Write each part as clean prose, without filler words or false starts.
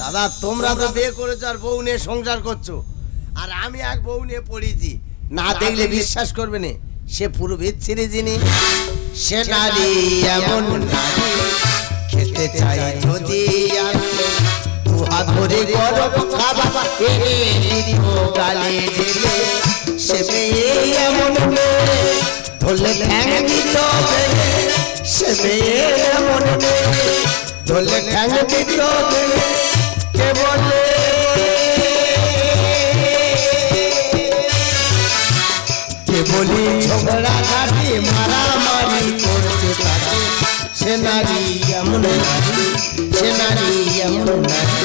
দাদা তোমরা তো বিয়ে করেছো আর বউ নিয়ে সংসার করছো, আর আমি এক বউ নিয়ে পড়েছি। না দেখলে বিশ্বাস করবে না, সে পুরো বিচ্ছিরি জিনিস। সে নারী এমন নারী, খেতে চাই যদি দু হাত ভরে গরম খাবার এনে দিব গালে দিলে। সে মেয়ে এমন মেয়ে, ধরলে ঠ্যাং দিত ভেঙে। সে মেয়ে এমন মেয়ে, ধরলে ঠ্যাং দিত ভেঙে। কে বলে কে বলি ঝগড়া ঘাটি মারামারি করতে থাকে। সে নারী এমন নারী, সে নারী এমন নারী,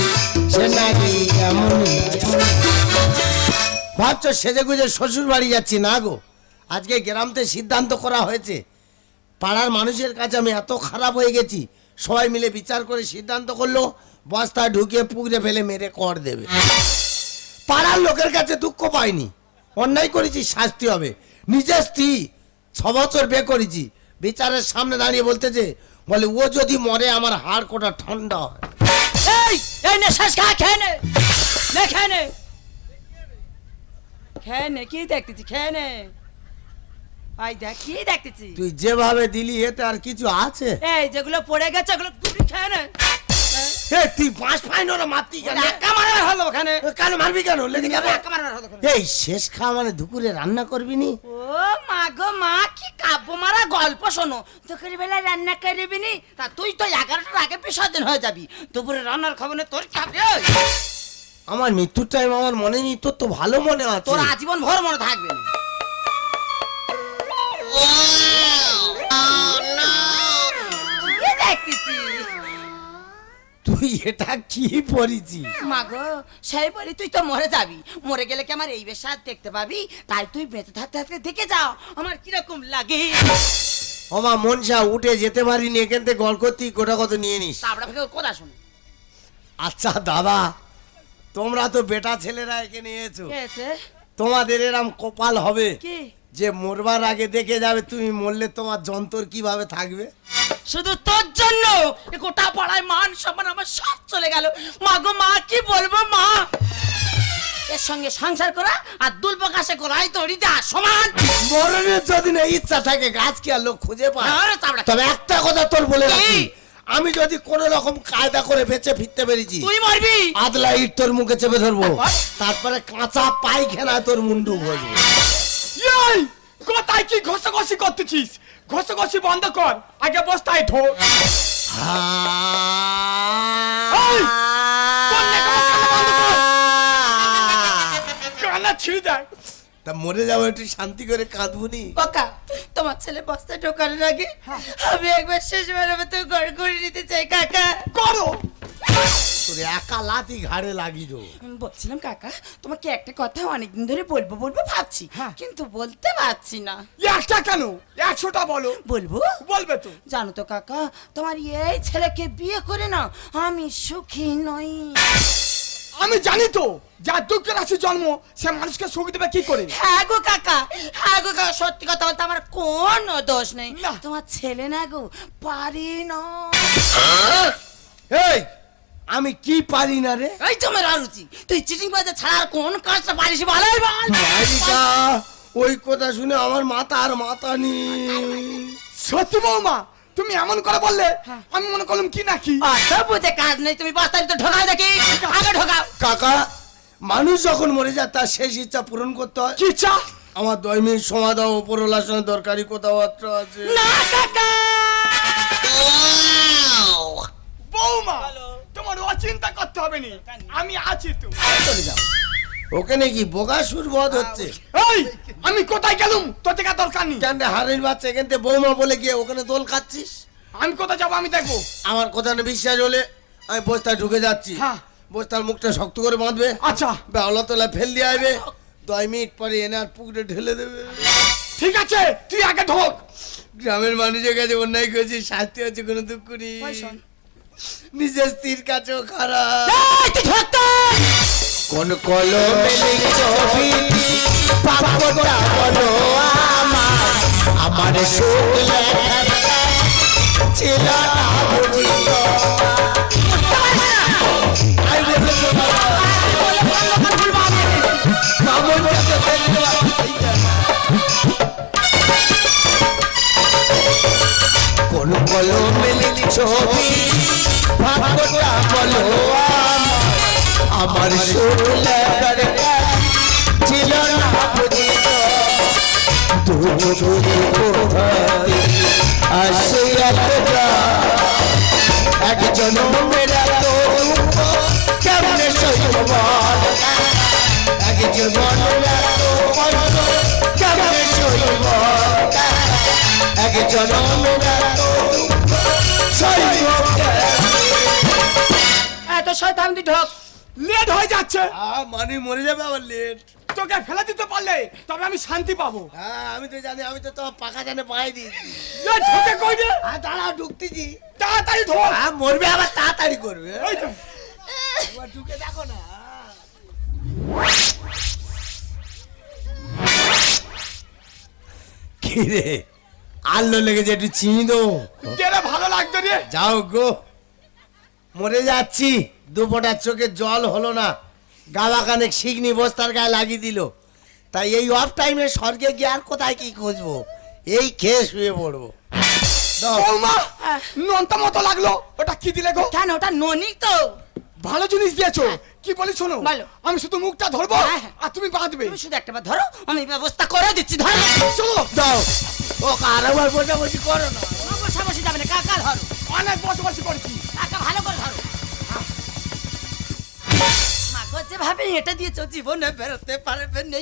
সে নারী এমন নারী। ভাবছো সেজে গুজে শ্বশুর বাড়ি যাচ্ছি? না গো, আজকে গ্রামতে সিদ্ধান্ত করা হয়েছে। পাড়ার মানুষের কাছে আমি এত খারাপ হয়ে গেছি, সবাই মিলে বিচার করে সিদ্ধান্ত করলো বস্তা ঢুকিয়ে পুকুরে ফেলে মেরে কর দেবে। পাড়ার লোকের কাছে দুঃখ পাইনি, অন্যায় করেছি শাস্তি হবে। নিজের স্ত্রী 6 বছর বিয়ে করেছি, বিচারের সামনে দাঁড়িয়ে বলতেছে, বলে ও যদি মরে আমার হাড় কোটা ঠান্ডা হয়। এই এই নে শ্বাস খা, খেয়ে নে, নে খেয়ে নে, খেয়ে নে। কি দেখতেছি? খেয়ে নে। আই দেখ কি দেখতেছি। তুই যেভাবে দিলি এতে আর কিছু আছে? এই যেগুলো পড়ে গেছে ওগুলো তুই খেয়ে নে। তুই 5 ফাইন ওরা মারতি কেন? ধাক্কা মারার হলো ওখানে। কেন মারবি কেন? লেগে যাবে। ধাক্কা মারার হলো ওখানে। এই শেষ খাওয়া মানে দুপুরে রান্না করবি নি? ও মা গো মা, কি কাব্য মারা গল্প শোনো। দুপুরের বেলা রান্না করবি নি? তা তুই তো 11টার আগে বিসর্জন হয়ে যাবি। দুপুরে রান্নার খবর নেই তোর। খাবে আমার মৃত্যুর টাইম আমার মনে নেই, তোর তো ভালো মনে আছে। তোর আজীবন ভর মনে থাকবে না। কি দেখতেছি? তুই এটা কি পড়েছিস? মাগো সেই বলি তুই তো মরে যাবি, মরে গেলে কি আমার এই বেশ দেখতে পাবি? তাই তুই বেঁচে থাকতে থাকতে দেখে যাও আমার কিরকম লাগে। ওমা মনসা উঠে যেতে পারিনি, এখান থেকে গল করতে গোটা কত নিয়ে নিস। তারপরে কথা শুনি। আচ্ছা দাদা, তোমরা তো বেটা ছেলেরা এখানে এসেছো, তোমাদের এরম কপাল হবে কি যে মরবার আগে দেখে যাবে তুমি মরলে তোমার যন্তর কিভাবে থাকবে। শুধু তোর জন্য গোটা পাড়ায় মান সম্মান আমার সব চলে গেল। মা গো মা, কি বলবো মা। এর সঙ্গে সংসার করা আর দুর্বকাশে করাই তো হৃদয় সমান। মরণের যদি না ইচ্ছা থাকে গাছ কি আর লোক খুঁজে পায়? তবে একটা কথা তোর বলে রাখি, আমি যদি কোন রকম কায়দা করে বেঁচে ফিরতে পেরেছি, তুই মরবি। আদলা ইট তোর মুখে চেপে ধরবো, তারপরে কাঁচা পায়খানা তোর মুন্ডু ভরবো। এই কোথায় কি ঘষাঘষি করতেছিস? ঘষাঘষি বন্ধ কর, আগে বস্তায় ঢো। কান্না ছিঁড়ে যায়। তা মরে যাবো, একটু শান্তি করে কাঁদবুনি। কাকা তোমার ছেলে বস্তা ঢোকানোর আগে আমি একবার শেষবারের মতো ঘর করে নিতে চাই কাকা। করো। তোর একা লাতি ঘাড়ে লাগি দো। বলছিলাম কাকা, তোমাকে একটা কথা অনেকদিন ধরে বলবো বলবো ভাবছি, কিন্তু বলতে পারছি না। একটা কেন, 100টা বলো। বলবো? বলবে তো। জানো তো কাকা, তোমার এই ছেলেকে বিয়ে করে না আমি সুখী নই। আমি জানি তো, যার দুঃখের রাশি জন্ম সে মানুষকে সুখ দেবে কি করে। হ্যাঁ গো কাকা, হ্যাঁ গো কাকা, সত্যি কথা বলতে আমার কোনো দোষ নেই। তোমার ছেলে না গো পারি না। এই আমি কি পারি না রে? এই তোমার আরুচি, তুই চিটিং বাজে ছাড়া আর কোন কাজটা পারিস ভালোই বল। মারিকা, ওই কথা শুনে আমার মাথা আর মাথা নেই। সত্যি বৌমা, তুমি এমন করে বললে আমি মনে করলাম কি নাকি। আচ্ছা বুঝে কাজ নেই, তুমি বস্তায় তো ঢোকাও দেখি, আগে ঢোকাও। কাকা, মানুষ যখন মরে যায় তার শেষ ইচ্ছা পূরণ করতে হয়। কি ইচ্ছা? আমার 2 মিনিট সময় দাও, ওপরওয়ালার সঙ্গে দরকারি কথাবার্তা আছে। না কাকা। বৌমা তোমার অচিন্তা করতে হবে না, আমি আছি তো। চলে যাও, ওখানে কি বোগাসুর বধ হচ্ছে? এই আমি কোথায় গেলুম, তোর থেকে দরকার নেই। কেন হারের বাচ্চা এখান থেকে বৌমা বলে গিয়ে ওখানে দোল খাচ্ছিস? আমি কোথায় যাবো আমি দেখবো। আমার কথা না বিশ্বাস হলে আমি বস্তায় ঢুকে যাচ্ছি। হ্যাঁ। বস্তার মুখটা শক্ত করে বাঁধবে। আচ্ছা। বেওলা তোলা ফেল দিয়ে আসবে, 2 মিনিট পরে এনে আর পুকুরে ঢেলে দেবে। ঠিক আছে, তুই আগে ঢোক। গ্রামের মানুষের কাছে অন্যায় করেছি, শাস্তি হচ্ছে কোনো দুঃখ নেই। নিজের স্ত্রীর কাছেও খারাপ। কোন কলমে লিখবি পাপটা বলো আমার সুখ লেখা ছিল না। কলমে লিখি ছবি ভাগ্যটা বলো আমার সুর লেখার কাজ ছিল না বুঝিত দুপুরে কোথায় আসে একটা একজন মেরা তো দুঃখ কেমনে সইব বল একজন মেরা তো কষ্ট কেমনে সইব একজন মেরা তো দুঃখ সইব এত শয়তান তুই ঢোক। লেট হয়ে যাচ্ছে। মানে মরে যাবে আবার লেট। তোকে ফেলে দিতে পারলে তবে আমি শান্তি পাবো। হ্যাঁ আমি তো জানি, আমি তো তোমার পাকা জানে পাই দিয়েছি। এ ঢোকে কই রে? দাঁড়াও ঢুকতেছি। তাড়াতাড়ি ধর। মরবে আবার তাড়াতাড়ি করবে। এই তো। এবার ঢুকে দেখো না। কি রে আল্লো লেগেছে, একটু চিনি দো। গেলে ভালো লাগতো রে। যাও গো, মরে যাচ্ছি। দুপোটার চোখে জল হলো না, গাওয়া কানে শিগনি বস্তার গায়ে লাগিয়ে দিল। তাই এই অফ টাইমে স্বর্গে গিয়ে আর কোথায় কি খুঁজবো, এই খেয়ে শুয়ে পড়বো। দাও। বৌমা নন্তা মতো লাগলো। ওটা কি দিলে গো? কেন ওটা ননি তো। ভালো জিনিস দিয়েছো। কি বলি শোনো, বলো। আমি শুধু মুখটা ধরবো হ্যাঁ, হ্যাঁ। আর তুমি বাঁধবে। তুমি শুধু একটা বার ধরো, আমি ব্যবস্থা করে দিচ্ছি। ধরো। চলো। দাও। ও কারবার বসে করো না। বসা বসে যাবে না, কাকা ধরো। অনেক বসবাস করেছি। কাকা ভালো করে ধরো। মাগো যেভাবে এটা দিয়েছো জীবনে বেরোতে পারবে না।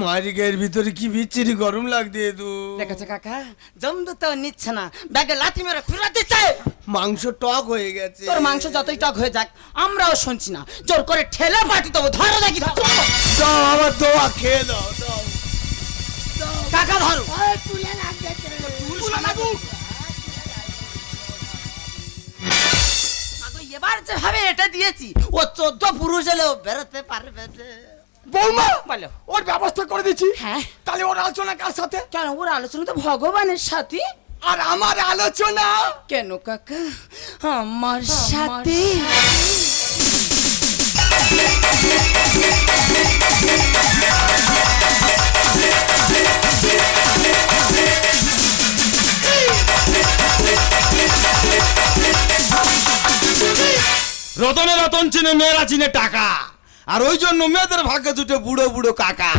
মারিকের ভিতরে কি বিচ্ছিরি গরম লাগছে দু। দেখেছে কাকা, জমদু তো নিচ্ছে না, ব্যাগে লাথি মেরে ফেরত দিচ্ছে। মাংস টক হয়ে গেছে। তোর মাংস যতই টক হয়ে যাক, আমরাও শুনছি না। জোর করে ঠেলে পাটি দেবো। ধরো দেখি, ধরো। দাও আমার দোয়া খেয়ে দাও। দাও কাকা ধরো। তুলে লাগুক। মাগো এবার যেভাবে এটা দিয়েছি, ও 14 পুরুষ এলেও বেরোতে পারবে না। বৌমা বলো। ওর ব্যবস্থা করে দিচ্ছি। হ্যাঁ। তাহলে ওর আলোচনা কার সাথে? কেন ওর আলোচনা তো ভগবানের সাথে। আর আমার আলোচনা কেন কাকা আমার সাথে? রতনে রতন চিনে মেয়েরা চিনে টাকা, আর ওই জন্য মেয়েদের ভাগ্যে জুটে বুড়ো বুড়ো কাকা।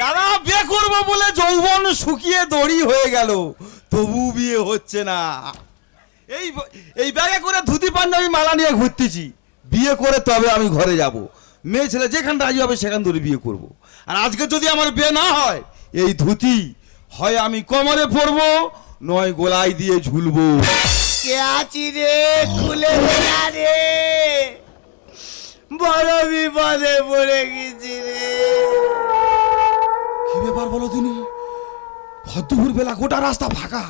দাদা বিয়ে করবো বলে যৌবন শুকিয়ে দড়ি হয়ে গেল, তবু বিয়ে হচ্ছে না। এই ব্যাগে করে ধুতি পাঞ্জাবি মালা নিয়ে ঘুরতেছি। বিয়ে করে তবে আমি ঘরে যাব। মেয়ে ছেলে যেখানে রাজি হবে সেখান ধরে বিয়ে করব। আর আজকে যদি আমার বিয়ে না হয়, এই ধুতি হয় আমি কোমরে পরবো, নয় গোলায় দিয়ে ঝুলবো। কে আছি রে, খুলে দে না রে, বড় বিপদে পড়ে গেছি রে। কি ব্যাপার বলো তিনি? ভদ্রপুর বেলা গোটা রাস্তা ফাঁকা,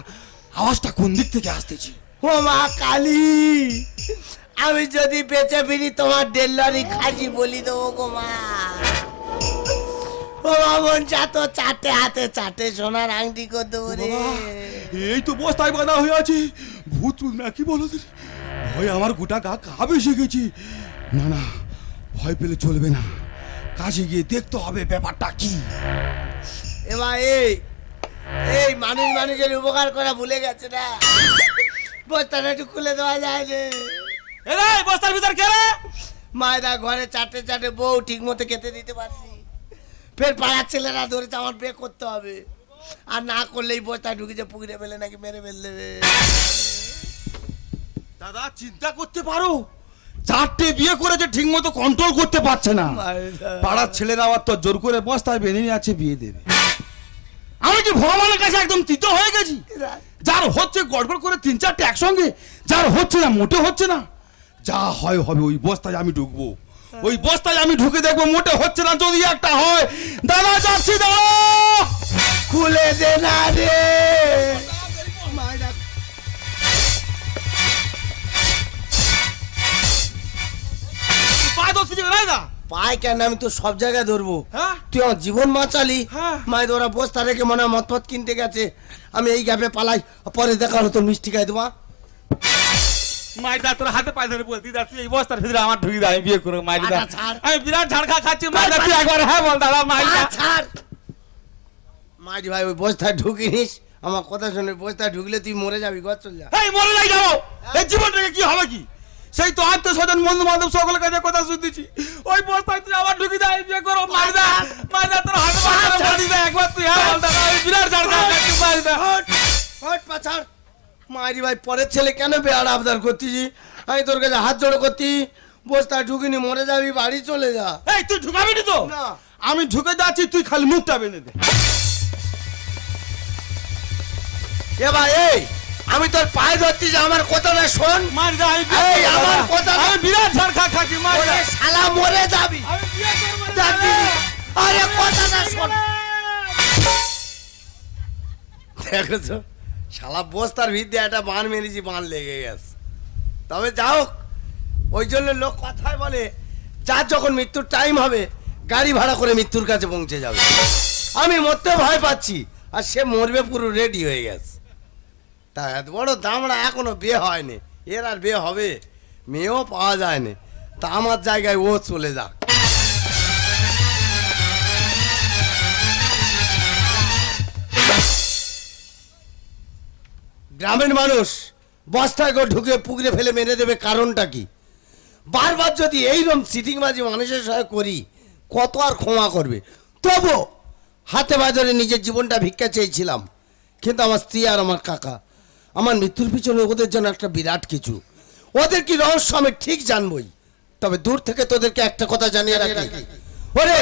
আওয়াজটা কোন দিক থেকে আসতেছে? ও মা কালী, আমি যদি বেঁচে ফিরি তোমার ডেল্লারি খাসি বলি দেবো গো মা। ও মামন চাতো চাটে হাতে চাটে সোনার আংটি করে দেবো রে। এই তো বস্তায় বাঁধা হয়ে আছে, ভূত নাকি বলো দিদি? ভয় আমার গোটা গা কাঁপে শিখেছি। না না, ভয় পেলে চলবে না, কাছে গিয়ে দেখতে হবে ব্যাপারটা কি। এবার এই মানুষ মানুষের উপকার করা ভুলে গেছে না, বস্তাটা একটু খুলে দেওয়া যায় রে। এই বস্তার ভিতর কে রে? মায়েরা ঘরে চাটে চাটে বউ ঠিক মতো খেতে দিতে পারছি, ফের পাড়ার ছেলেরা ধরেছে আমার বিয়ে করতে হবে, আর না করলেই বস্তা ঢুকেছে পুকুরে ফেলে নাকি মেরে ফেল দেবে। দাদা চিন্তা করতে পারো, চারটে বিয়ে করেছে ঠিক মতো কন্ট্রোল করতে পারছে না। পাড়ার ছেলেরা আবার তো জোর করে বস্তায় বেঁধে নিয়ে আছে বিয়ে দেবে। আমি কি ভগবানের কাছে একদম তিতো হয়ে গেছি? যার হচ্ছে গড়গড় করে 3-4টে একসঙ্গে, যার হচ্ছে না মোটে হচ্ছে না। যা হয় হবে, ওই বস্তায় আমি ঢুকবো, ওই বস্তায় আমি ঢুকে দেখবো মোটে হচ্ছে না। যদি একটা হয়, দাদা যাচ্ছি, দাদা খুলে দে না রে। পায়ে দোষ কিছু নাই দা। পায় কেন, আমি তো সব জায়গায় ধরবো। হ্যাঁ? তুই আমার জীবন বাঁচালি। হ্যাঁ। মায়ের ওরা বস্তা রেখে মনে হয় মতপথ কিনতে গেছে, আমি এই গ্যাপে পালাই, পরে দেখা হলো তোর মিষ্টি খাই দেবা। মাইদা তোর হাতে পায়ে ধরে বলতি, দা তুই এই বস্তার ভিতরে আমার ঢুকি দা, আমি বিয়ে করব। মাইদা আটা ছাড়। আমি বিরাট ঝাড়খা খাচ্ছি। মাইদা তুই একবার হ্যাঁ বল দাদা। মাইদা ছাড়। মাঝি ভাই ওই বস্তায় ঢুকিনিস, আমার কথা শুনে বস্তায় ঢুকলে তুই মরে যাবি, ঘর চল যা। এই মরে যাই যাবো, এই জীবনটাকে কি হবে কি? সেই তো আত্মীয় স্বজন বন্ধু বান্ধব সকলের কাছে কথা শুনতেছি, ওই বস্তায় তুই আবার ঢুকি যায় বিয়ে করো, মারিদা তোর হাতে মারি দে একবার তুই। হ্যাঁ বলতে আমি বিরাট ঝাড়খা তুই মারিদা। হট পাছাড়। মাঝি ভাই পরের ছেলে কেন বেয়ার আবদার করতিছি? আমি তোর কাছে হাত জোড়ো করতি, বস্তায় ঢুকিনি মরে যাবি, বাড়ি চলে যা। এই তুই ঢুকাবি নি তো? না। আমি ঢুকে যাচ্ছি, তুই খালি মুখটা বেঁধে দে। এ ভাই এই আমি তোর পায়ে ধরতি যে আমার কথাটা শোন। মারিদা এই আমার কথা আমি বিরাট ঝাড়খা খাচ্ছি, মারিদা ওরে শালা মরে যাবি। আমি বিয়ে করবো না। যাবি। আরে কথাটা শোন। দেখেছো শালা বস্তার ভিতরে একটা বান মেরেছি, বান লেগে গেছে। তবে যাও, ওই জন্য লোক কথায় বলে যার যখন মৃত্যুর টাইম হবে গাড়ি ভাড়া করে মৃত্যুর কাছে পৌঁছে যাবে। আমি মরতে ভয় পাচ্ছি আর সে মরবে পুরো রেডি হয়ে গেছে। তা এত বড় দামড়া এখনো বিয়ে হয়নি, এর আর বিয়ে হবে? মেয়েও পাওয়া যায়নি, তা আমার জায়গায় ও চলে যাক। গ্রামের মানুষ বস্তায় করে ঢুকে পুকুরে ফেলে মেরে দেবে, কারণটা কি? বারবার যদি এইরকম সিটিংবাজি মানুষের সঙ্গে করি কত আর ক্ষমা করবে? তবু হাতে বাজারে নিজের জীবনটা ভিক্ষা চেয়েছিলাম, কিন্তু আমার স্ত্রী আর আমার কাকা, আমার মৃত্যুর পিছনে ওদের জন্য একটা বিরাট কিছু। ওদের কি রহস্য আমি ঠিক জানবই, তবে দূর থেকে তোদেরকে একটা কথা জানিয়ে রাখি, ওরে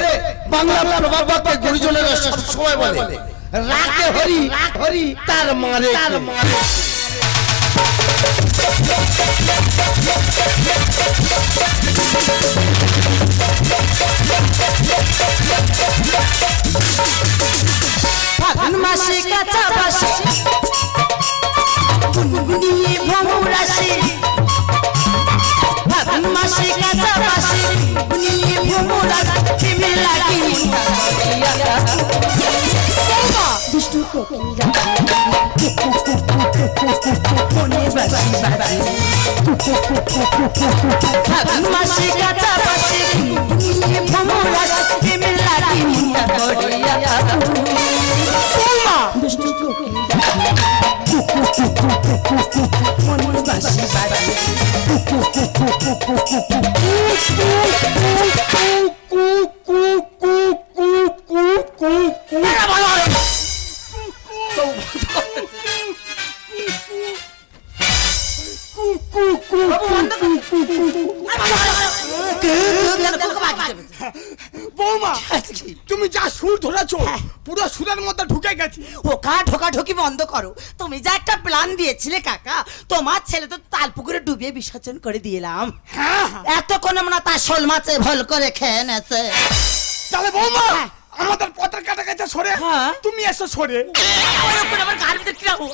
বাংলা প্রবাদ বাক্যে গুরুজনেরা সব সময় বলে রাখে হরি হরি তার মারে তার মারে। ফাগুন মাসে কাঁচা বাসে গুনগুনিয়ে ভ্রমর আসে, ফাগুন মাসে কাঁচা বাসে গুনগুনিয়ে ভ্রমর আসে, প্রেমে লাগে দুষ্টু কোকিলা মনে বাসি বাজে, ফাগুন মাসে কাঁচা বাসে গুনগুনিয়ে ভ্রমর আসে, প্রেমে লাগে মনটা করিয়া দুষ্টু কোকিলা মনে বাসি বাজে। বৌমা তুমি যা সুর ধরেছো পুরো সুরের মধ্যে ঢুকে গেছি। ওকা ঢোকাঢুকি বন্ধ করো। তুমি যা একটা প্ল্যান দিয়েছিলে কাকা, তোমার ছেলে তো তালপুকুরে ডুবিয়ে বিসর্জন করে দিলাম। এতক্ষণ না তার শোল মাছে ভল করে খেয়ে নেছে। তাহলে বৌমা আমাদের পথের কাটা কাছে সরে, তুমি এসো সরে। আমার গার ভিতরে কি রাখো?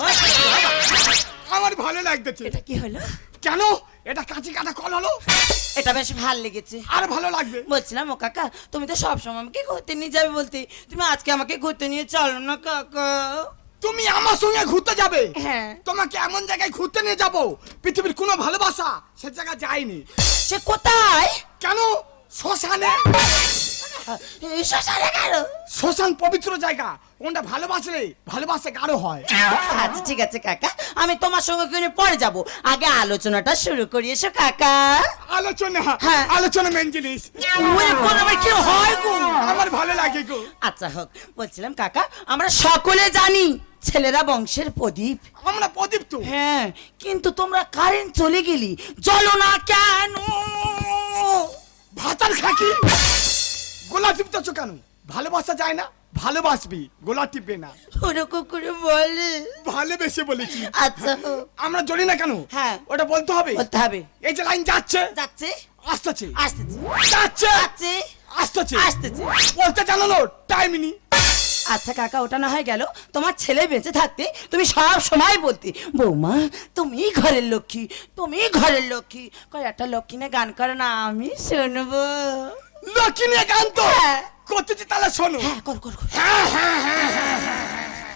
আমার ভালো লাগতেছে। এটা কি হলো? কেন এটা কাঁচি কাটা কল হলো? এটা বেশ ভালো লেগেছে। আর ভালো লাগবে। বলছিলাম ও কাকা, তুমি তো সবসময় আমাকে ঘুরতে নিয়ে যাবে বলতে, তুমি আজকে আমাকে ঘুরতে নিয়ে চলো না কাকা। তুমি আমার সঙ্গে ঘুরতে যাবে? হ্যাঁ। তোমাকে এমন জায়গায় ঘুরতে নিয়ে যাবো পৃথিবীর কোনো ভালোবাসা সে জায়গায় যায়নি। সে কোথায়? কেন? শ্মশানে। শ্মশানে কেন? শ্মশান পবিত্র জায়গা, ওটা ভালোবাসলে ভালোবাসে গাঢ় হয়। আচ্ছা ঠিক আছে কাকা, আমি তোমার সঙ্গে কিনে পরে যাব, আগে আলোচনাটা শুরু করি। এসো কাকা। আলোচনা? হ্যাঁ। আলোচনা মেন জিনিস। ওরে কোন আমার কি হয় গো? আমার ভালো লাগে গো। আচ্ছা হোক, বলছিলাম কাকা, আমরা সকলে জানি ছেলেরা বংশের প্রদীপ। আমরা প্রদীপ তো। হ্যাঁ, কিন্তু তোমরা কারেন্ট চলে গেলি, জ্বলো না কেন? ভাতার খাকি গোলা টিপতেছো কেন? ভালোবাসা যায় না? ভালোবাসবি, গোলা টিপবে না। ওরকম করে বলে। ভালোবেসে বলেছি। আচ্ছা হোক। আমরা জানি না কেন? হ্যাঁ। ওটা বলতে হবে। বলতে হবে। এই যে লাইন যাচ্ছে যাচ্ছে আসতেছে, আসতেছে যাচ্ছে যাচ্ছে আসতেছে, আসতেছে। বলতে জানো না টাইম নি। আচ্ছা কাকা, ওটা না হয় গেল। তোমার ছেলে বেঁচে থাকতে তুমি সব সময় বলতে, বৌমা তুমি ঘরের লক্ষ্মী, তুমি ঘরের লক্ষ্মী। কয়েকটা লক্ষ্মী নিয়ে গান করো না, আমি শুনবো। লক্ষ্মী নিয়ে গান তো হ্যাঁ। করতেছি, তাহলে শোনো। হ্যাঁ কর কর কর।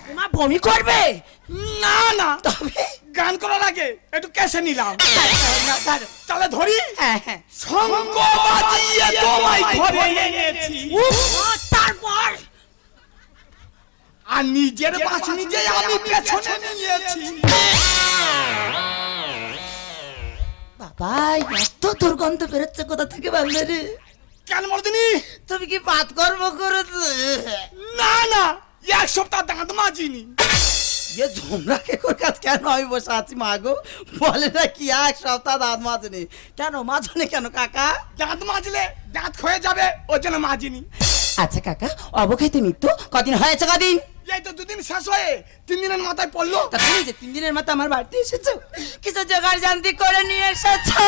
তোমার বমি করবে না না, তবে গান করার আগে একটু কেসে নিলাম। না, ধরো। তাহলে ধরি। হ্যাঁ হ্যাঁ। শঙ্খ বাজিয়ে তোমায় ঘরে এনেছি, তারপর আর নিজের বাস নিজেই আমি পেছনে নিয়েছি। বাবা এত দুর্গন্ধ বেরোচ্ছে কোথা থেকে বাংলা রে? কেন মর্দিনী? তুমি কি পাত কর্ম করেছো? না না, এক সপ্তাহ দাঁত মাজিনি। এ ঝুমরাকে কোর কাজ কেন আমি বসে আছি মা গো? বলে না কি এক সপ্তাহ দাঁত মাজনি কেন? মাজনি কেন কাকা? দাঁত মাজলে দাঁত ক্ষয়ে যাবে, ওই জন্য মাজিনি। আচ্ছা কাকা, অবখাইতে মৃত্যু কদিন হয়েছে? কদিন? এই তো 2 দিন শেষ হয়ে 3 দিনের মাথায় পড়লো। তা তুমি যে 3 দিনের মাথা আমার বাড়িতে এসেছো, কিছু জোগাড় জান্তি করে নিয়ে এসেছো?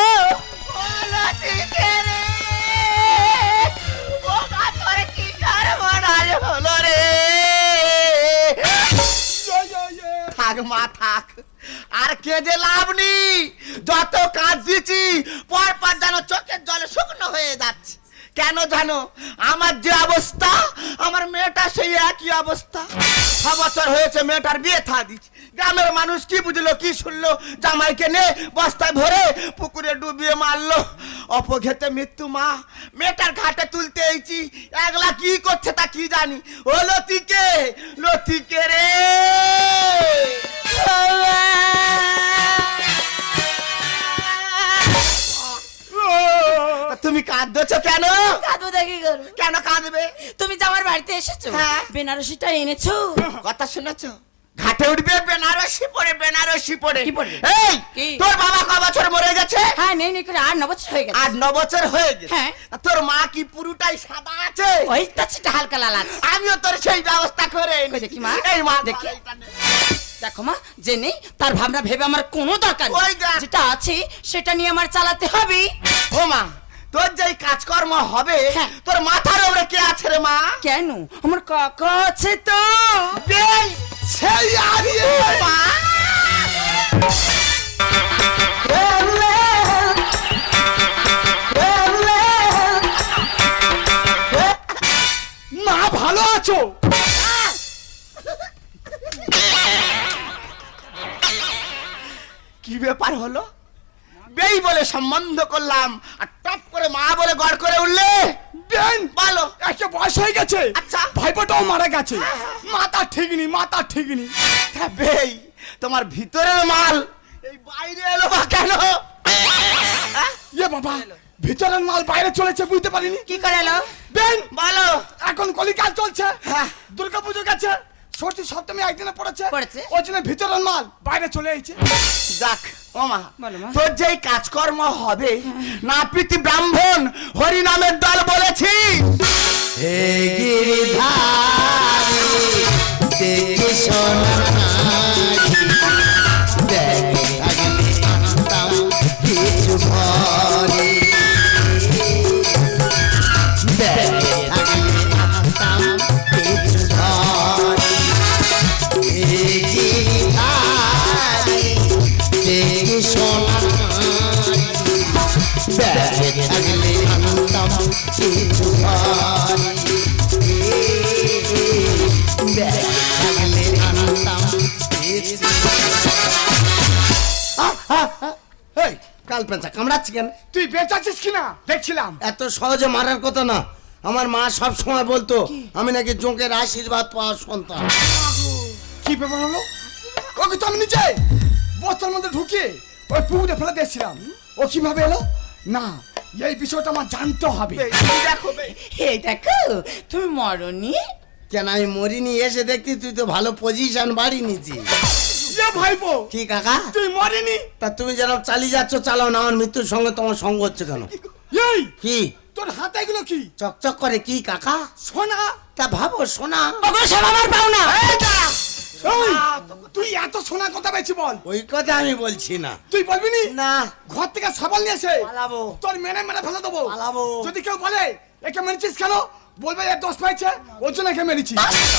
বলো ঠিক রে, ও কাজ করে কি সর্বনাশ হলো রে? থাক মা থাক, আর কেঁদে লাভ নেই। যত কাজ দিচ্ছি পর পর যেন চোখের জলে শুকনো হয়ে যাচ্ছে। কেন জানো? আমার যে অবস্থা, আমার মেয়েটা সেই একই অবস্থা। 6 বছর হয়েছে মেয়েটার বিয়ে থা দিচ্ছি। গ্রামের মানুষ কি বুঝলো কি শুনলো, জামাইকে নে বস্তায় ভরে পুকুরে ডুবিয়ে মারলো। অপঘেতে মৃত্যু মা। মেয়েটার ঘাটে তুলতে এইছি, একলা কি করছে তা কি জানি। ও লতিকে, লতিকে রে। তুমি কাঁদছো কেন? কাঁদবো দেখি করো। কেন কাঁদবে? তুমি যে আমার বাড়িতে এসেছো, হ্যাঁ। বেনারসিটা এনেছো? কথা শুনেছো? ঘাটে উঠবে বেনারসি পরে, বেনারসি পরে। কি পরবে? এই কি? তোর বাবা ক বছর মরে গেছে? হ্যাঁ নেই নেই করে 8-9 বছর হয়ে গেছে। 8-9 বছর হয়ে গেছে। হ্যাঁ। আর তোর মা কি পুরোটাই সাদা আছে? ওই তাছিটা হালকা লাল আছে। আমিও তোর সেই ব্যবস্থা করে কই দেখি মা? এই মা দেখি। এইটা নে। দেখো মা, যে নেই তার ভাবনা ভেবে আমার কোনো দরকার নেই। ওই দেখ। যেটা আছে সেটা নিয়ে আমার চালাতে হবে। ও মা, তোর যেই কাজকর্ম হবে হ্যাঁ। তোর মাথার উপরে কে আছে রে মা? কেন? আমার কাকা আছে তো। এই সেই আমি মা। মা ভালো আছো? কি ব্যাপার হলো? বেই বলে সম্বন্ধ করলাম আর টপ করে মা বলে গড় করে উঠলে। বেন বলো। একটা বয়স হয়ে গেছে। আচ্ছা। ভাইপোটাও মারা গেছে। মাথা ঠিক নি, মাথা ঠিক নি। তা বেই, তোমার ভিতরের মাল এই বাইরে এলো বা কেন? ইয়ে বাবা, ভিতরের মাল বাইরে চলেছে, বুঝতে পারিনি। কি করে এলো? বেন বলো। এখন কলিকাল চলছে। হ্যাঁ। দুর্গা পুজো গেছে, ষষ্ঠী সপ্তমী একদিনে পড়েছে। পড়েছে। ওই জন্য ভিতরের মাল বাইরে চলে এসেছে। যাক ও মা, বলো মা। তোর যেই কাজকর্ম হবে নাপিতি ব্রাহ্মণ হরি নামের দল বলেছি। হে গিরিধারী দেখি সোনারি, দেখে থাকলে আনতাম কিছু ভরে, দেখে থাকলে আনতাম কিছু ভরে। হে গিরিধারী দেখি সোনারি, দেখে থাকলে আনতাম কিছু ভরে, দেখে থাকলে আনতাম কিছু। এই কাল পেঁচা কামড়াচ্ছি কেন? তুই বেঁচাচ্ছিস কিনা দেখছিলাম। এত সহজে মারার কথা না। আমার মা সব সময় বলতো আমি নাকি জোঁকের আশীর্বাদ পাওয়ার সন্তান। কি ব্যাপার হলো? ওকে তো আমি নিচে বস্তার মধ্যে ঢুকিয়ে ওই পুকুরে ফেলে দিয়েছিলাম। ও কিভাবে এলো? না, এই বিষয়টা আমার জানতে হবে। দেখো বে। এই দেখো, তুমি মরনি। কেন আমি মরিনি? এসে দেখতি তুই তো ভালো পজিশন বাড়ি নিচ্ছি। এ ভাইপো, কি কাকা? তুই মরিনি? তা তুমি যেন চালিয়ে যাচ্ছ চালাও না, আমার মৃত্যুর সঙ্গে তোমার সঙ্গ হচ্ছে কেন? এই কি তোর হাতে এগুলো কি? চকচক করে? কি কাকা? সোনা। তা ভাবো সোনা। ওগুলো সব আমার পাওনা। এই, তুই এত সোনা কথা বেশি বল। ওই কথা আমি বলছি না। তুই বলবি নি? না ঘর থেকে সাবাল নিয়ে এসে পালাবো। তোর মেরে মেরে ফেলে দেবো। পালাবো। যদি কেউ বলে একে মেরেছিস কেন, বলবে এর দোষ পাইছে ওর জন্য একে মেরেছি।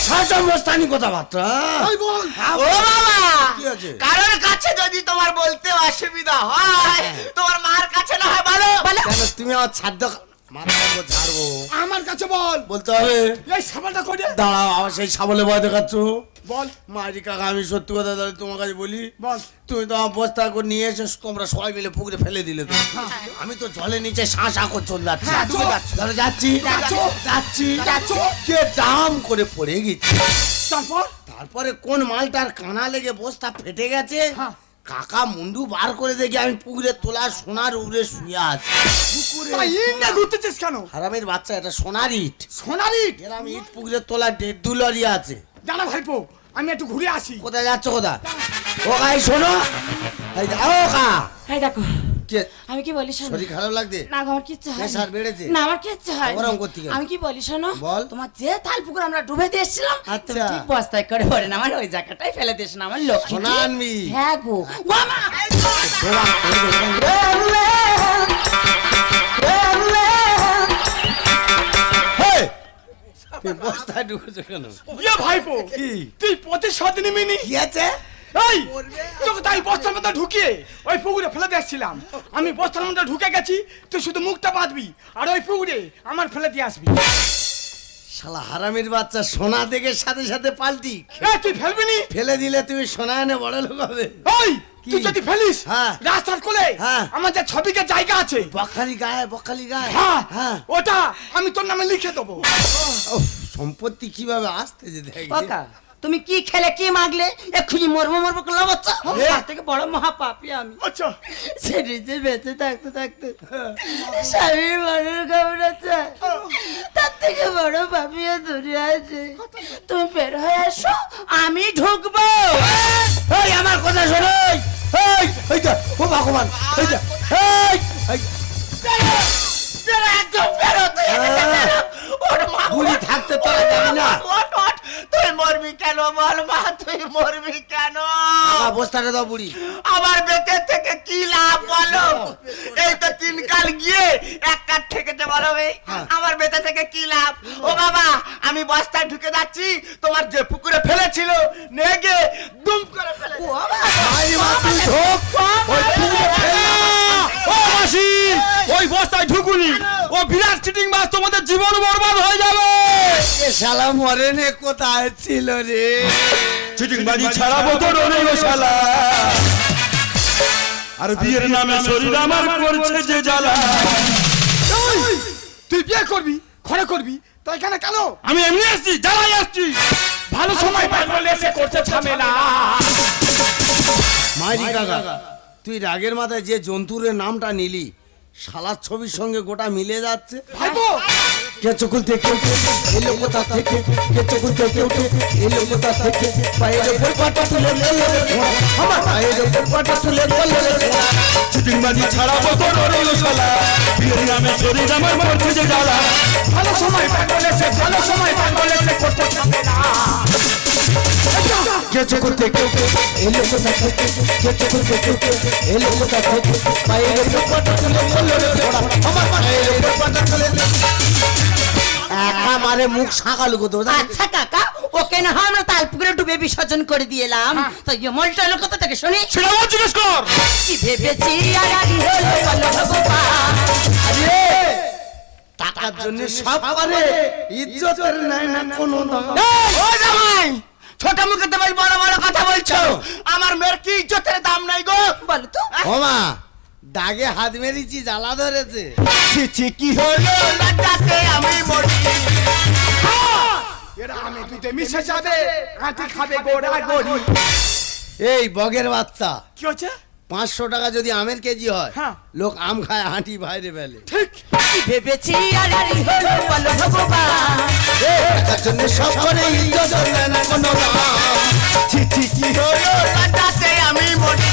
শাসনস্থানী কথাবার্তা। ওই বল। ও বাবা, কি আছে? কারোর কাছে যদি তোমার বলতে অসুবিধা হয় তোমার মার কাছে না হয় বলো। কেন তুমি আমার ছাদ্য মাথা ঝাড়বো? আমার কাছে বল। বলতে হবে। এই সাবালটা করে দাঁড়াও, আবার সেই সাবলে ভয় দেখাচ্ছ। বল। মারি কাকা, আমি সত্যি কথা তাহলে তোমার কাছে বলি। বল। তুমি তো আমার বস্তা করে নিয়ে এসে তোমরা সবাই মিলে পুকুরে ফেলে দিলে তো। আমি তো জলের নিচে শাঁসা করে চলে যাচ্ছি। হ্যাঁ, তুমি তাহলে যাচ্ছি যাচ্ছ। যাচ্ছি যাচ্ছ। কে দাম করে পড়ে গেছি। তারপর তারপরে কোন মালটার কানা লেগে বস্তা ফেটে গেছে, হ্যাঁ। কাকা মুন্ডু বার করে দেখি আমি পুকুরে তোলা সোনার উপরে শুয়ে আছি। তাই ইন্ডা ঘুরতেছিস কেন? হারামের বাচ্চা, এটা সোনার ইট। সোনার ইট? এরম ইট পুকুরে তোলা 1.5 লরি আছে। জানা ভাইপো, আমি একটু ঘুরে আসি। কোথায় যাচ্ছ কোথা? ও কাই শোনো, এই দে- ও কা এই দেখো, কে আমি কি বলি শোনো। শরীর খারাপ লাগছে? না গো, আমার কিচ্ছু হয় প্রেসার বেড়েছে? না, আমার কিচ্ছু হয় ওরম করতে গেলে? আমি কি বলি শোনো, বল। তোমার যে তাল পুকুর আমরা ডুবে দিয়েছিলাম, আচ্ছা। তুমি ঠিক বস্তায় করে ভরে না আমার ওই জায়গাটাই ফেলে দিস না আমার লক্ষ্মী। সোনা আনবি? হ্যাঁ গো, মামা তুই বস্তায় ঢুকেছো কেন? ইয়ে ভাইপো, কি? তুই প্রতিশোধ নিবি? কি আছে? এই তোকে তাই বস্তার মধ্যে ঢুকিয়ে ওই পুকুরে ফেলে দিয়েছিলাম। আমি বস্তার মধ্যে ঢুকে গেছি, তুই শুধু মুখটা বাঁধবি আর ওই পুকুরে আমার ফেলে দিয়ে আসবি। শালা হারামির বাচ্চা, সোনা দেখে সাথে সাথে পাল্টি। এই তুই ফেলবি নি? ফেলে দিলে তুমি সোনা এনে বড় লোক হবে। ওই কি? তুই যদি ফেলিস, হ্যাঁ। রাস্তার কোলে হ্যাঁ। আমার যে ছবিকে জায়গা আছে, বকখালি গায়ে, বকখালি গায়ে। হ্যাঁ হ্যাঁ। ওটা আমি তোর নামে লিখে দেবো। উফ, সম্পত্তি কিভাবে আসতে যে দেখি। কাকা, তুমি কি খেলে কি মাগলে এক্ষুনি মরবো মরবো করলে বাচ্চা, তার থেকে বড় মহাপাপী আমি। আচ্ছা সে নিজে বেঁচে থাকতে থাকতে স্বামীর মনের খবর আছে, তার থেকে বড় পাপিয়া দুনিয়া আছে। তুমি বের হয়ে এসো, আমি ঢুকবো। এই আমার কথা শোনো। এই এই দে, ও ভগবান, এই দে, এই এই বেরো, একদম বেরো, তুই এদিকে বেরো। ওর মা, বুড়ি থাকতে তোরা যাবি না। ওঠ, ওঠ, তুই মরবি কেন বল মা, তুই মরবি কেন? টাকা বস্তাটা দাও বুড়ি। আমার বেঁচে থেকে কি লাভ বলো? এই তো 3 কাল গিয়ে 1 কাঠ ঠেকেছে বলো ভাই, আমার বেঁচে থেকে কি লাভ? ও বাবা, আমি বস্তায় ঢুকে যাচ্ছি, তোমার যে পুকুরে ফেলেছিল নেগে দুম করে ফেলে। ও বাবা, আই মা তুই ঢোক, ওই পুকুরে ফেল না। ও মাসি, ওই বস্তায় ঢুকুনি, ও বিরাট চিটিং মাছ, তোমাদের জীবন বরবাদ হয়ে যাবে। এ শালা মরেনে কোথায় ছিল রে? চিটিং বাজি ছাড়াবো তো রে ও শালা, আর বিয়ের নামে শরীর আমার করছে যে জ্বালা। এই, তুই বিয়ে করবি, ঘরে করবি, তো এখানে কেন? আমি এমনি আসছি, জ্বালাই আসছি। ভালো সময় পাই বলে এসে করছে ঝামেলা। মাইরি কাকা, তুই রাগের মাথায় যে জন্তুরের নামটা নিলি, শালার ছবির সঙ্গে গোটা মিলে যাচ্ছে। ভাইপো, কে চকুল থেকে এলো কোথা থেকে, কে চকুল থেকে উঠে এলো কোথা থেকে, পায়ের উপর পাটা তুলে বললো রে ঘোড়া, আমার পায়ের উপর পাটা তুলে বললো রে ঘোড়া। চিটিং বাজি ছাড়াবো তো রে ও শালা, বিয়ের নামে শরীর আমার করছে যে জ্বালা। ভালো সময় পাই বলে এসে, ভালো সময় পাই বলে এসে করছে ঝামেলা। কে চকুল থেকে এলো কোথা থেকে, কে চকুল থেকে এলো কোথা থেকে, পায়ের উপর পাটা তুলে বললো রে ঘোড়া, আমার পায়ের উপর পাটা তুলে। একা মারে মুখ সাকালু কত। আচ্ছা কাকা, ওকে না হয় আমরা তাল পুকুরে ডুবে বিসর্জন করে দিয়েলাম, তো মলটা হলো কোথা থেকে শুনি? সেটা ও জিজ্ঞেস কর। কি ভেবেছি আর কি হলো বলো ভগবান। আরে টাকার জন্য সব করে, ইজ্জতের নাই না কোনো দাম। ও জামাই, ছোট মুখে তো বেশ বড় বড় কথা বলছো, আমার মেয়ের কি ইজ্জতের দাম নাই গো? বলো তো। ওমা দাগে হাত মেরেছি, জ্বালা ধরেছে। ছি কি হলো লজ্জাতে আমি মরি। এরা আমি দুধে মিশে যাবে, আঁটি খাবে গোড়া গড়ি। এই বগের বাচ্চা, কি হচ্ছে? 500 টাকা যদি আমের কেজি হয়, হ্যাঁ। লোক আম খায় হাঁটি বাইরে ফেলে। ঠিক। কি ভেবেছি আর কি হলো বলো ভগবান। টাকার জন্য সব করে, ইজ্জতের নাই না কোনো দাম। ছি কি হলো লজ্জাতে আমি মরি।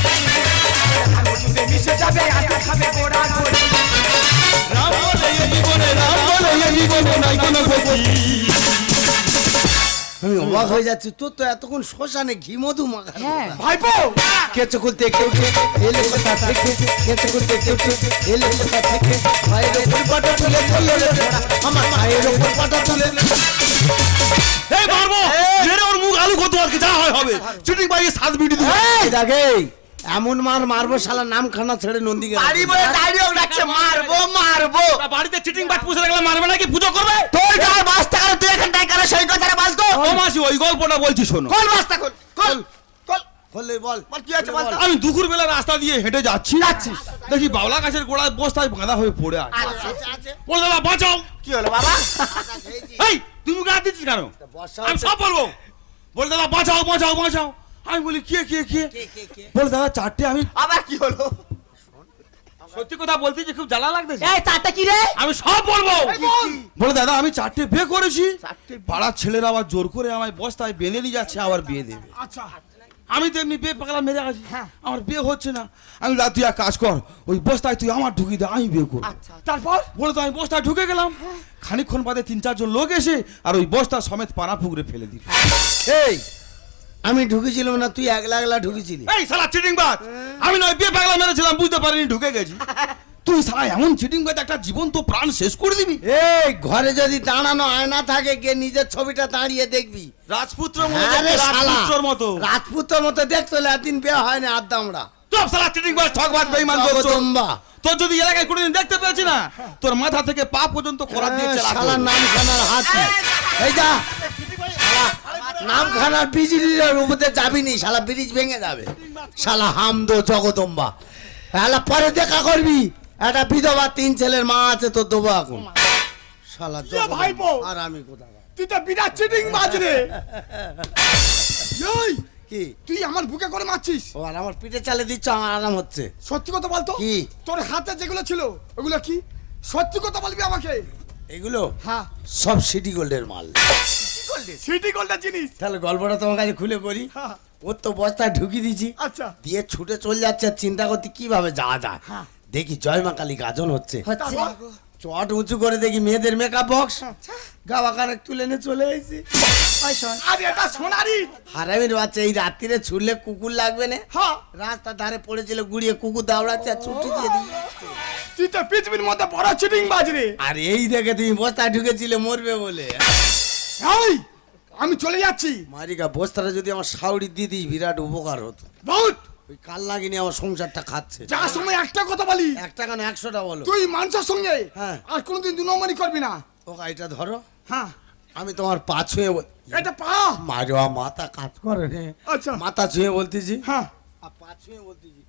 আমি দুধে মিশে যাবে, আঁটি খাবে গোড়া গড়ি। রাম বলে এ জীবনে, রাম বলে এ জীবনে নাই কোনো গতি। আমি অবাক হয়ে যাচ্ছি, তোর তো এতক্ষণ শ্মশানে ঘি মধু মাখা। ভাইপো, কেঁচো খুলতে কেউ এলো কোথা থেকে, কেঁচো খুলতে কেউ এলো কোথা থেকে, পায়ের উপর পাটা তুলে বললো রে ঘোড়া, আমার পায়ের উপর পাটা তুলে। এই মারবো, মেরে ওর মুখ আলু কত আর কি যা হয় হবে। চিটিং বাজি 7 বিডি দিব। এই দেখে, এমন মার মারবো শালা নামখানা ছেড়ে নন্দীকে। বাড়ি বলে ডাইরেক্ট ডাকছে মারবো মারবো। বাড়িতে চিটিং বাজ পুষে রাখলে মারবে নাকি, পুজো করবে? তোর গায়ে বাস্তা করে তুই এখানটায় কেন সেই কথাটা বলতো? ও মাসি, ওই গল্পটা বলছি শোনো। কোন বাস্তা কোন কোন কোন বললে বল বল কি আছে বলতো? আমি দুপুর বেলা রাস্তা দিয়ে হেঁটে যাচ্ছি, দেখি বাবলা গাছের গোড়ায় বস্তায় বাঁধা হয়ে পড়ে আছে। বলে দাদা বাঁচাও। কি হলো বাবা? এই তুমি গা দিচ্ছিস কেন? বর্ষা আমি হচ্ছে। সব বলবো। বলে দাদা বাঁচাও বাঁচাও বাঁচাও। আমি বলি কে কে কে? বলে দাদা চারটে। আমি আবার কি হলো? সত্যি কথা বলতে যে খুব জ্বালা লাগতেছে। এই চারটা কি রে? আমি সব বলবো। বল। বলে দাদা আমি চারটে বিয়ে করেছি। চারটে? পাড়ার ছেলেরা আবার জোর করে আমায় বস্তায় বেঁধে নিয়ে যাচ্ছে, আবার বিয়ে দেবে। আচ্ছা আমি তো এমনি বিয়ে পাগলা মেরে আছি, হ্যাঁ। আমার বিয়ে হচ্ছে না। আমি বলি, তুই এক কাজ কর, ওই বস্তায় তুই আমার ঢুকিয়ে দে, আমি বিয়ে করবো। আচ্ছা তারপর? বলে তো আমি বস্তায় ঢুকে গেলাম। খানিকক্ষণ বাদে 3-4 জন লোক এসে আর ওই বস্তা সমেত পানা পুকুরে ফেলে দিল। এই আমি ঢুকেছিলাম না, তুই একলা একলা ঢুকেছিলি। এই শালা চিটিং বাজ, আমি নয় বিয়ে পাগলা মেরেছিলাম, বুঝতে পারিনি ঢুকে গেছি। তুই শালা এমন চিটিং বাজ, একটা জীবন তো প্রাণ শেষ করে দিবি। এই ঘরে যদি দাঁড়ানো আয়না থাকে, গিয়ে নিজের ছবিটা দাঁড়িয়ে দেখবি। রাজপুত্র হ্যাঁ রে শালা, রাজপুত্রর মতো। রাজপুত্রের মতো দেখতে হলে একদিন বিয়ে হয় না আর দামড়া। চুপ শালা চিটিং বাজ, ঠকবাজ, বেঈমান, জগদম্বা। তোর যদি এলাকায় কোনোদিন দেখতে পেয়েছি না, তোর মাথা থেকে পা পর্যন্ত করার দিয়ে চালা শালা নাম খানার হাতি। এই যা শালা, নাম খানার বিজলির উপরে যাবিনি, শালা ব্রিজ ভেঙে যাবে। শালা হামদো জগদম্বা। শালা পরে দেখা করবি, একটা বিধবা 3 ছেলের মা আছে, তোর দেবো এখন। শালা জগদম্বা। ভাইপো। আর আমি কোথায় তুই তো বিরাট চিটিং বাজ রে। এই কি? তুই আমার বুকে করে মারছিস? ও আর আমার পিঠে চালে দিচ্ছ, আমার আরাম হচ্ছে। সত্যি কথা বলতো। কি? তোর হাতে যেগুলো ছিল ওগুলো কি? সত্যি কথা বলবি আমাকে। এগুলো হ্যাঁ। সব সিটি গোল্ডের মাল। সিটি গোল্ডের জিনিস। তাহলে গল্পটা তোমার কাছে খুলে করি। হ্যাঁ। ওর তো বস্তায় ঢুকিয়ে দিয়েছি, আচ্ছা দিয়ে ছুটে চলে যাচ্ছে, আর চিন্তা করতে কিভাবে যাওয়া যায়। হ্যাঁ। দেখি জয় মা কালী গাজন হচ্ছে, তারপর? চট উঁচু করে দেখি মেয়েদের মেকআপ বক্স, গাওয়া কানে তুলে নিয়ে চলে এসেছি। আরে এটা সোনারি। হারামির বাচ্চা, এই রাত্রিরে ছুটলে কুকুর লাগবে না? হ্যাঁ। রাস্তার ধারে পড়েছিল, গুড়িয়ে কুকুর দাওড়াচ্ছে আর ছুটি দিয়ে দিই। তুই তো পৃথিবীর মধ্যে বড় চিটিং বাজ রে। আর এই দেখে তুমি বস্তায় ঢুকেছিলে মরবে বলে। এই আমি চলে যাচ্ছি। মারিকা, বস্তাটা যদি আমার শাউরি দিয়ে দিই বিরাট উপকার হতো। বহুত ওই কাল লাগিনি আমার সংসারটা খাচ্ছে। যা সময় একটা কথা বলি, 1 টাকা না 100টা বলো। তুই মানুষের সঙ্গে হ্যাঁ। আর কোনোদিন 2 নম্বরই করবি না। ও গাড়িটা ধরো, হ্যাঁ। আমি তোমার পা ছুঁয়ে এটা পা। মারোয়া মাথা কাজ করে রে। আচ্ছা। মাথা ছুঁয়ে বলতেছি, হ্যাঁ। আর পা ছুঁয়ে বলতেছি,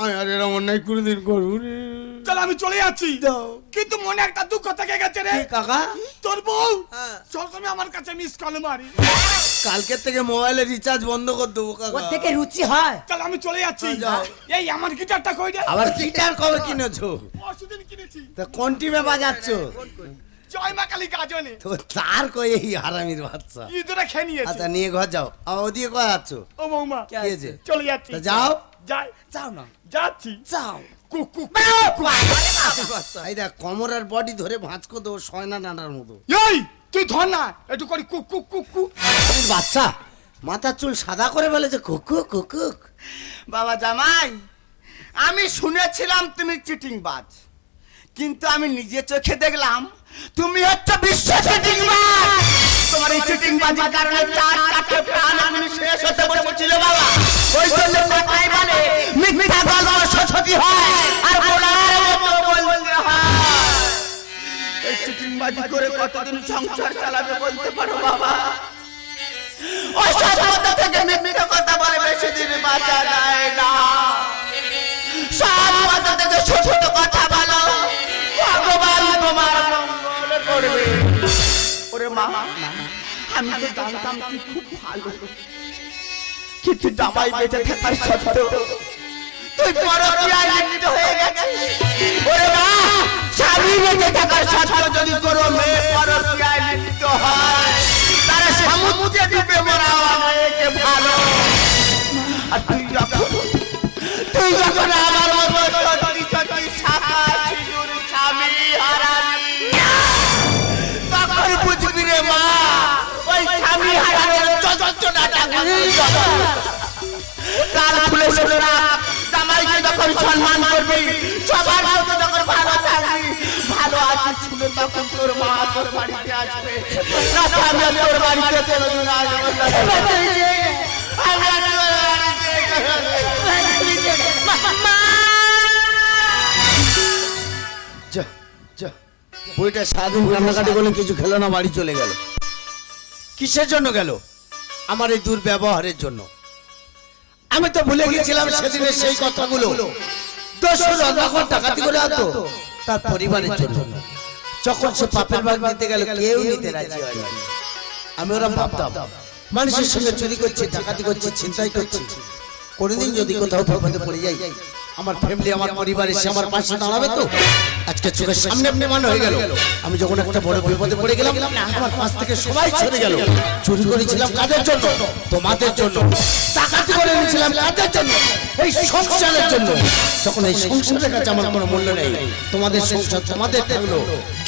আমি আর এরকম অন্যায় কোনোদিন করবো রে। চল আমি চলে যাচ্ছি, যাও। কিন্তু মনে একটা দুঃখ থেকে গেছে রে। কি কাকা? তোর বউ হ্যাঁ। সবসময় আমার কাছে মিস কল মারি। কালকের থেকে মোবাইলের রিচার্জ বন্ধ করে দেবো কাকা। ওর থেকে রুচি হয়। চল আমি চলে যাচ্ছি। হ্যাঁ, যাও। এই আমার গিটারটা কই রে? আবার গিটার কবে কিনেছো? পরশুদিন কিনেছি। তা কোন টিমে বাজাচ্ছ? জয় মা কালী গাজনে। তো তার কই এই হারামির বাচ্চা। ইঁদুরে খেয়ে নিয়েছে। আচ্ছা নিয়ে ঘর যাও, আবার ওদিকে কয় যাচ্ছ? ও বৌমা কি হয়েছে? চলে যাচ্ছি। তা যাও। যাই। যাও না, যাচ্ছি। যাও। কুকু। এই দেখ কোমর আর বডি ধরে ভাঁজ করে দেবো সয়না ডাঁটার মতো। এই তুই ধর না একটু করি কুক কুক কুক কুক। হারামির বাচ্চা, মাথার চুল সাদা করে ফেলেছে, কুকুক কুকুক। বাবা জামাই, আমি শুনেছিলাম তুমি চিটিং বাজ, কিন্তু আমি নিজে চোখে দেখলাম তুমি হচ্ছে বিশ্ব চিটিং বাজ। তোমার এই চিটিং বাজির কারণে 4-4টে প্রাণ আমি শেষ হতে বসেছিল বাবা। ওই জন্য কথাই বলে মিথ্যা গল্প সত্যি হয় আর বলার মতো বলতে হয়। এই চিটিং বাজি করে কতদিন সংসার চালাবে বলতে পারো বাবা? ওই সত্যতা থেকে মিথ্যা কথা বলে বেশি দিন বাঁচা যায় না। সব কথা থেকে সত্য কথা বলো, ভগবান তোমার মঙ্গল করবে। ওরে মা, আমি তো জানতাম তুই খুব ভালো, কিন্তু জামাই বেঁচে থাকার সত্ত্বেও তুই পরকীয়ায় লিপ্ত হয়ে গেছিস। ওরে মা, স্বামী বেঁচে থাকার সত্ত্বেও যদি কোনো মেয়ে পরকীয়ায় লিপ্ত হয়, তারা সমুদ্রে ডুবে মরা অনেকে ভালো। আর তুই যখন আমার মতো সত্যি সত্যি শাখা সিঁদুর স্বামী হারাবি, তখন বুঝবি রে মা, ওই স্বামী হারানোর যন্ত্রণাটা কাল খুলে শুনে রাখ। জামাইকে যখন সম্মান করবি, সবার মতো যখন ভালো থাকবি, ভালো আছিস শুনে তখন তোর মা তোর বাড়িতে আসবে। না তো আমি আর তোর বাড়িতে কোনোদিন আসবো না। আমি আর তোর যা যা, বইটা সারাদিন কান্নাকাটি করলে কিছু খেলো না, বাড়ি চলে গেল। কিসের জন্য গেল? আমার এই দুর্ব্যবহারের জন্য। আমি তো ভুলে গেছিলাম সেদিনের সেই কথাগুলো। দোষ হলো যখন ডাকাতি করে আনতো তার পরিবারের জন্য, যখন সে পাপের ভাগ নিতে গেল কেউ নিতে রাজি হয়নি। আমি ওরা ভাবতাম মানুষের সঙ্গে চুরি করছি, ডাকাতি করছি, ছিনতাই করছি। কোনোদিন যদি কোথাও বিপদে পড়ে যাই, আমার ফ্যামিলি, আমার পরিবার এসে আমার পাশে দাঁড়াবে তো? আজকে চোখের সামনে প্রমাণ হয়ে গেল, আমি যখন একটা বড় বিপদে পড়ে গেলাম, আমার পাশ থেকে সবাই সরে গেল। চুরি করেছিলাম কাদের জন্য? তোমাদের জন্য। ডাকাতি করে নিয়েছিলাম কাদের জন্য? এই সংসারের জন্য। যখন এই সংসারের কাছে আমার কোনো মূল্য নেই, তোমাদের সংসার তোমাদের থাকলো,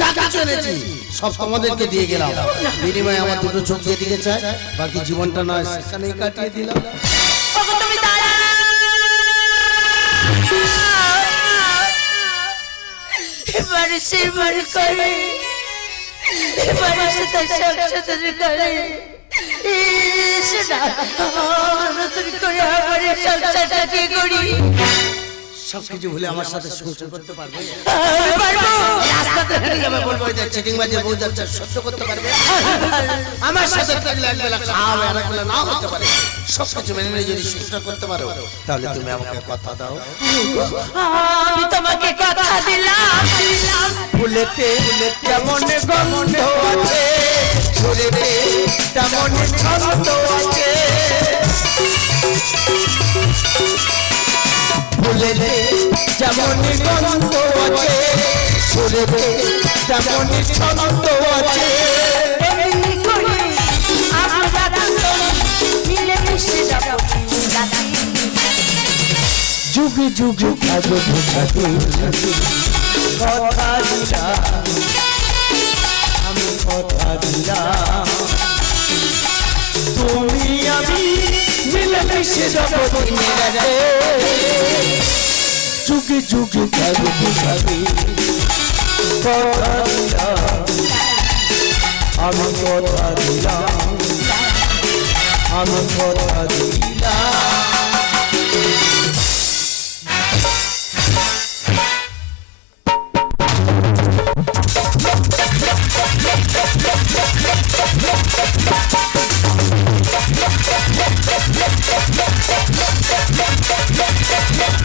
যা কিছু এনেছি সব তোমাদেরকে দিয়ে গেলাম। বিনিময়ে আমার দুটো চোখ দিয়ে দিতে চাই, বাকি জীবনটা নয় সেখানেই কাটিয়ে দিলাম। ওগো তুমি দাঁড়াও। মানুষের মন করে, মানুষের তার সংসার করে, শোনা নতুন করে আমার সংসারটাকে করি। সবকিছু ভুলে আমার সাথে সংসার করতে পারবে? আমি পারবো। রাস্তাতে হেঁটে যাবে, বলবো যে চিটিং বাজে বউ যাচ্ছে, সহ্য করতে পারবে? আমার সাথে থাকলে একবেলা খাওয়াবে, আর একবেলা নাও হতে পারে। সবকিছু মেনে নিয়ে যদি সংসার করতে পারো, তাহলে তুমি আমাকে কথা দাও। আমি তোমাকে কথা দিলাম। ফুলেতে কেমন গন্ধ আছে, ফুলেতে তেমন ছন্দ আছে। ফুলেতে যেমন গন্ধ আছে, ফুলেতে তেমন ছন্দ আছে। এমনি করে আমরা দুজন মিলে মিশে যাব রাতে। যুগে যুগে থাকবো সাথে, কথা দিলাম, আমি কথা দিলাম। তুমি আমি মিলে মিশে যাবো দিনে রাতে। যুগে যুগে থাকবো সাথে, কথা দিলাম, আমি কথা দিলাম, আমি কথা দিলাম।